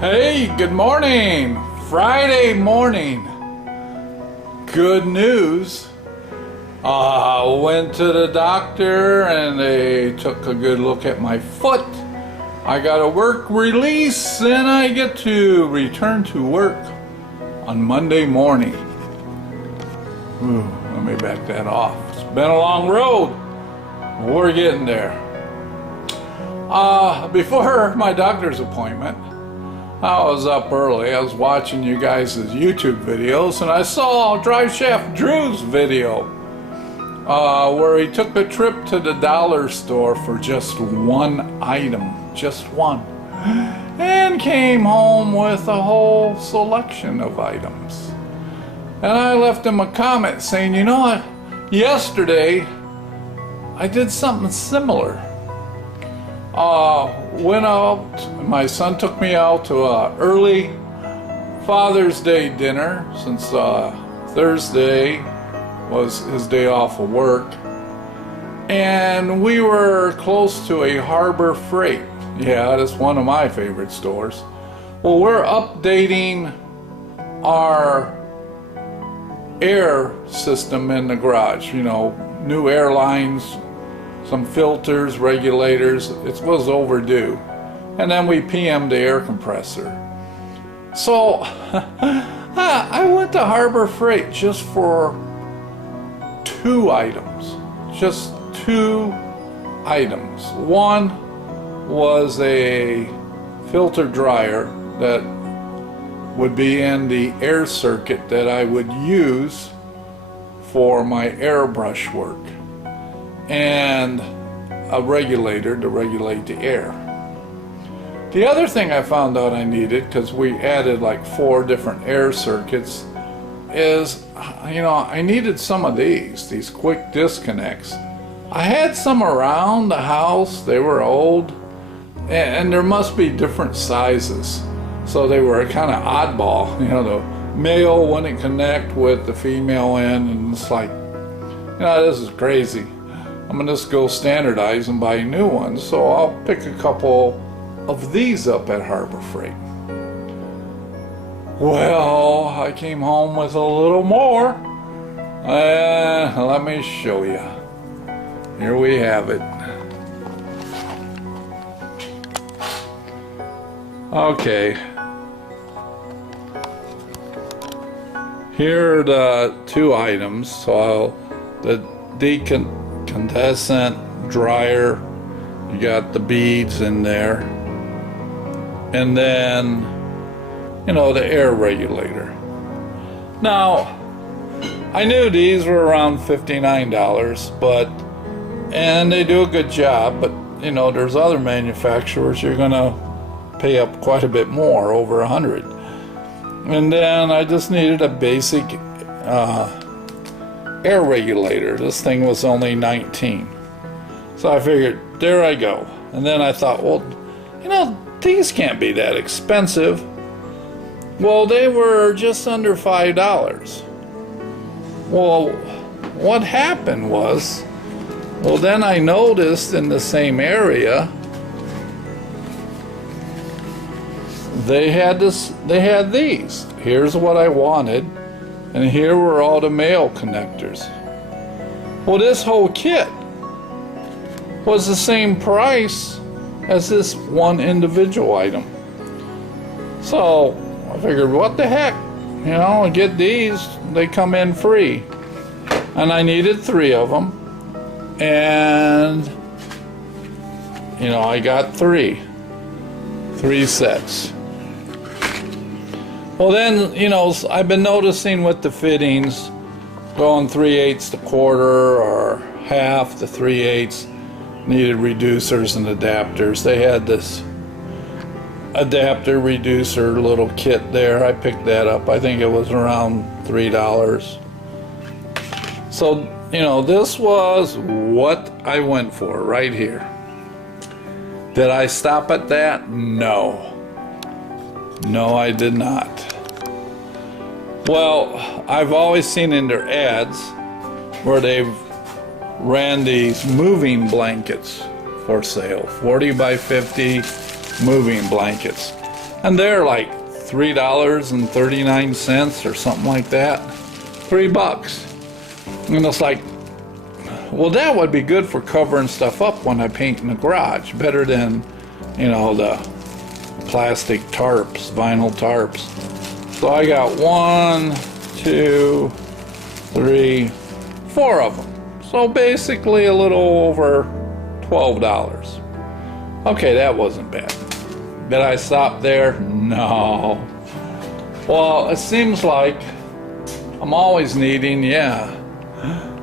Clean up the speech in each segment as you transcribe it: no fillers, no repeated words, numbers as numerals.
Hey, good morning. Friday morning. Good news. Went to the doctor and they took a good look at my foot. I got a work release and I get to return to work on Monday morning. Let me back that off. It's been a long road. We're getting there. Before my doctor's appointment, I was up early. I was watching you guys' YouTube videos and I saw Drive Shaft Drew's video where he took a trip to the dollar store for just one item, just one, and came home with a whole selection of items. And I left him a comment saying, you know what, yesterday I did something similar. Went out, my son took me out to a early Father's Day dinner since Thursday was his day off of work. And we were close to a Harbor Freight. Yeah, that's one of my favorite stores. Well, we're updating our air system in the garage. You know, new air lines, some filters, regulators. It was overdue. And then we PM'd the air compressor. So I went to Harbor Freight just for two items. Just two items. One was a filter dryer that would be in the air circuit that I would use for my airbrush work, and a regulator to regulate the air. The other thing I found out I needed, because we added like 4 different air circuits, is, you know, I needed some of these quick disconnects. I had some around the house. They were old, and there must be different sizes. So they were kind of oddball. You know, the male wouldn't connect with the female end, and it's like, you know, this is crazy. I'm gonna just go standardize and buy new ones. So I'll pick a couple of these up at Harbor Freight. Well, I came home with a little more. Let me show you. Here we have it. Okay. Here are the 2 items. So the decandescent dryer, you got the beads in there, and then, you know, the air regulator. Now, I knew these were around $59, and they do a good job, but you know, there's other manufacturers you're gonna pay up quite a bit more, over $100. And then I just needed a basic air regulator. This thing was only $19. So I figured, there I go. And then I thought, well, you know, these can't be that expensive. Well, they were just under $5. Well, what happened was, well, then I noticed in the same area they had these. Here's what I wanted, and here were all the male connectors. Well, this whole kit was the same price as this one individual item. So I figured, what the heck, you know, I get these, they come in free. And I needed 3 of them, and you know, I got 3 sets. Well, then, you know, I've been noticing with the fittings, going 3/8 to quarter or half to 3/8, needed reducers and adapters. They had this adapter reducer little kit there. I picked that up. I think it was around $3. So, you know, this was what I went for right here. Did I stop at that? No. No, I did not. Well, I've always seen in their ads where they've ran these moving blankets for sale, 40 by 50 moving blankets. And they're like $3.39 or something like that. $3. And it's like, well, that would be good for covering stuff up when I paint in the garage. Better than, you know, the plastic tarps, vinyl tarps. So I got 1, 2, 3, 4 of them. So basically a little over $12. Okay, that wasn't bad. Did I stop there? No. Well, it seems like I'm always needing,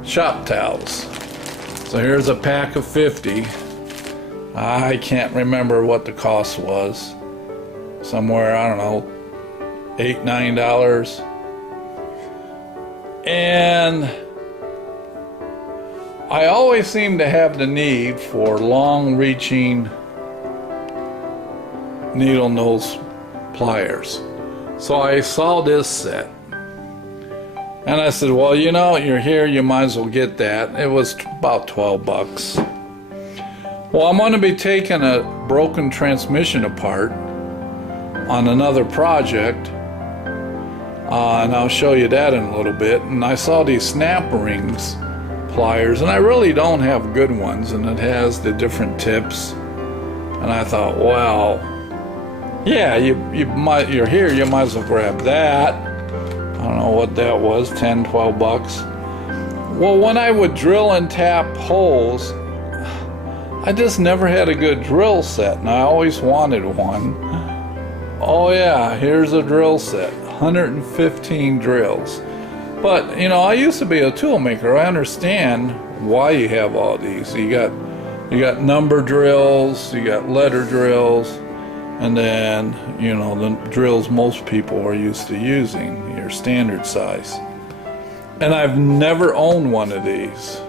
shop towels. So here's a pack of 50. I can't remember what the cost was. Somewhere, I don't know, $8, $9. And I always seem to have the need for long-reaching needle nose pliers. So I saw this set. And I said, well, you know, you're here, you might as well get that. It was about 12 bucks. Well, I'm going to be taking a broken transmission apart on another project. And I'll show you that in a little bit. And I saw these snap rings pliers, and I really don't have good ones, and it has the different tips. And I thought, well, yeah, you're here, you might as well grab that. I don't know what that was, 10, 12 bucks. Well, when I would drill and tap holes, I just never had a good drill set, and I always wanted one. Oh yeah, here's a drill set, 115 drills. But, you know, I used to be a tool maker. I understand why you have all these. You got number drills, you got letter drills, and then, you know, the drills most people are used to using, your standard size. And I've never owned one of these.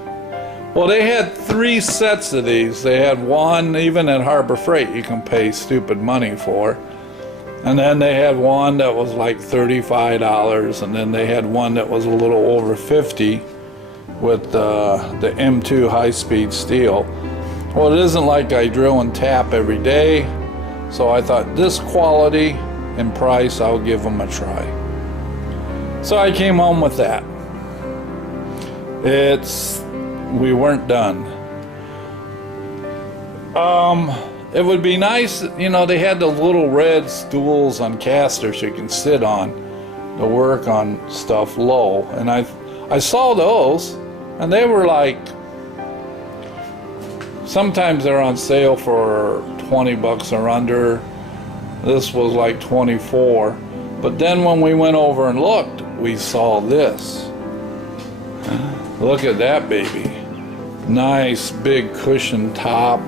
Well, they had 3 sets of these. They had one, even at Harbor Freight, you can pay stupid money for. And then they had one that was like $35, and then they had one that was a little over $50 with the M2 high-speed steel. Well, it isn't like I drill and tap every day, so I thought this quality and price, I'll give them a try. So I came home with that. We weren't done. It would be nice, you know, they had the little red stools on casters you can sit on to work on stuff low. And I saw those, and they were like, sometimes they're on sale for 20 bucks or under. This was like 24. But then when we went over and looked, we saw this. Look at that baby. Nice big cushion top.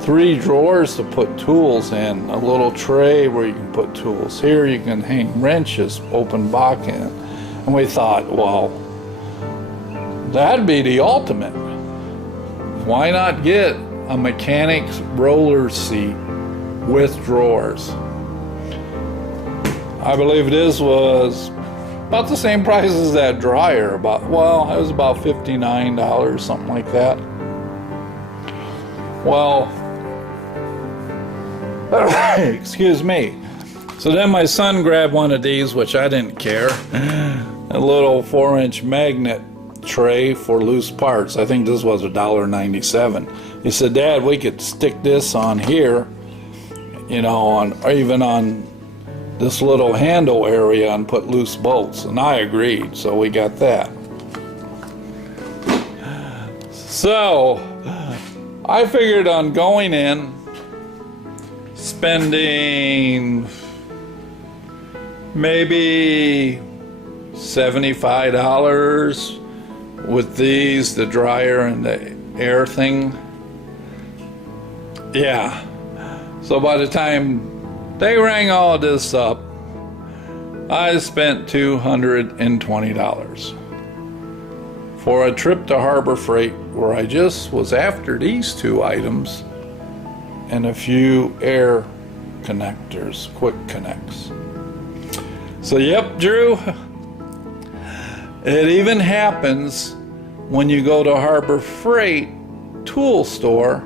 3 drawers to put tools in. A little tray where you can put tools. Here you can hang wrenches, open back in. And we thought, well, that'd be the ultimate. Why not get a mechanic's roller seat with drawers? I believe this was about the same price as that dryer. It was about $59, something like that. Well, excuse me. So then my son grabbed one of these, which I didn't care. A little 4-inch magnet tray for loose parts. I think this was $1.97. He said, Dad, we could stick this on here, you know, or even on this little handle area and put loose bolts. And I agreed, so we got that. So I figured on going in, spending maybe $75 with these, the dryer and the air thing. Yeah. So by the time they rang all this up, I spent $220 for a trip to Harbor Freight, where I just was after these 2 items and a few air connectors, quick connects. So yep, Drew, it even happens when you go to Harbor Freight tool store.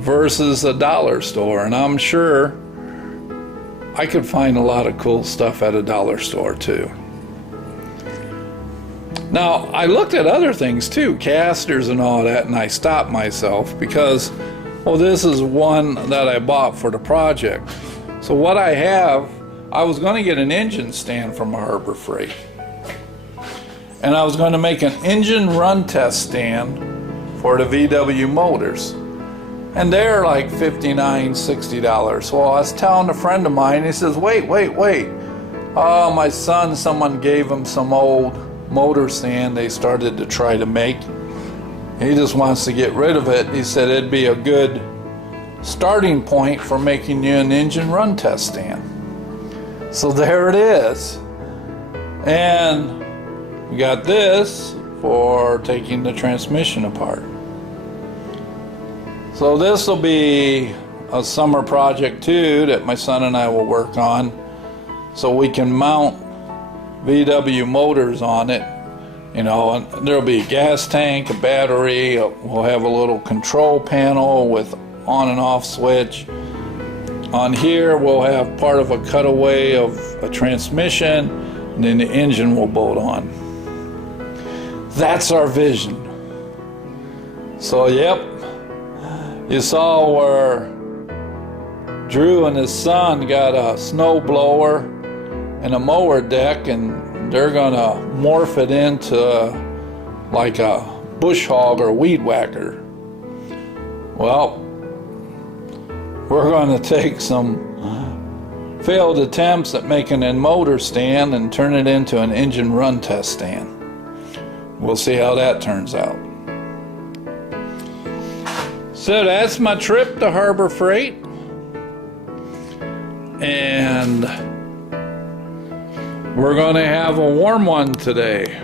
versus a dollar store, and I'm sure I could find a lot of cool stuff at a dollar store too. Now, I looked at other things too, casters and all that, and I stopped myself because, well, this is one that I bought for the project. So what I have, I was going to get an engine stand from Harbor Freight. And I was going to make an engine run test stand for the VW motors. And they're like $59, $60. Well, I was telling a friend of mine, he says, wait. Oh, my son, someone gave him some old motor stand they started to try to make. He just wants to get rid of it. He said it'd be a good starting point for making you an engine run test stand. So there it is. And we got this for taking the transmission apart. So this will be a summer project too that my son and I will work on, so we can mount VW motors on it, you know, and there'll be a gas tank, a battery, we'll have a little control panel with on and off switch. On here we'll have part of a cutaway of a transmission, and then the engine will bolt on. That's our vision. So yep, you saw where Drew and his son got a snow blower and a mower deck, and they're gonna morph it into like a bush hog or weed whacker. Well, we're gonna take some failed attempts at making a motor stand and turn it into an engine run test stand. We'll see how that turns out. So that's my trip to Harbor Freight, and we're going to have a warm one today.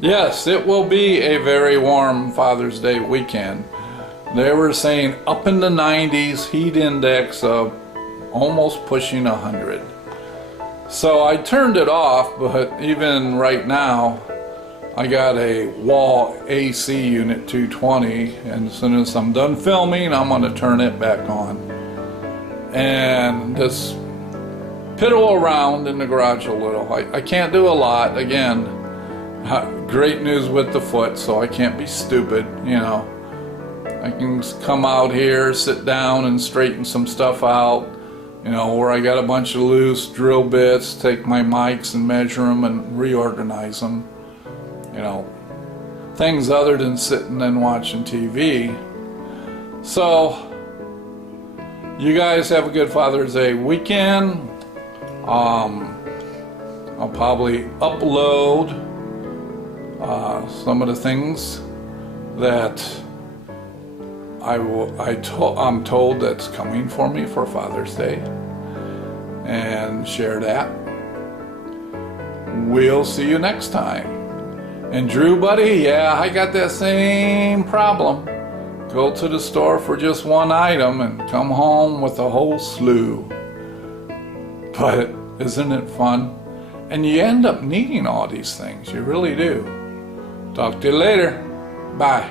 Yes, it will be a very warm Father's Day weekend. They were saying up in the 90s, heat index of almost pushing 100. So I turned it off, but even right now, I got a wall AC unit 220, and as soon as I'm done filming, I'm going to turn it back on and just piddle around in the garage a little. I can't do a lot. Again, great news with the foot, so I can't be stupid, you know. I can come out here, sit down and straighten some stuff out, you know, where I got a bunch of loose drill bits, take my mics and measure them and reorganize them. You know, things other than sitting and watching TV. So, you guys have a good Father's Day weekend. I'll probably upload some of the things that I'm told that's coming for me for Father's Day, and share that. We'll see you next time. And Drew, buddy, yeah, I got that same problem. Go to the store for just one item and come home with a whole slew. But isn't it fun? And you end up needing all these things. You really do. Talk to you later. Bye.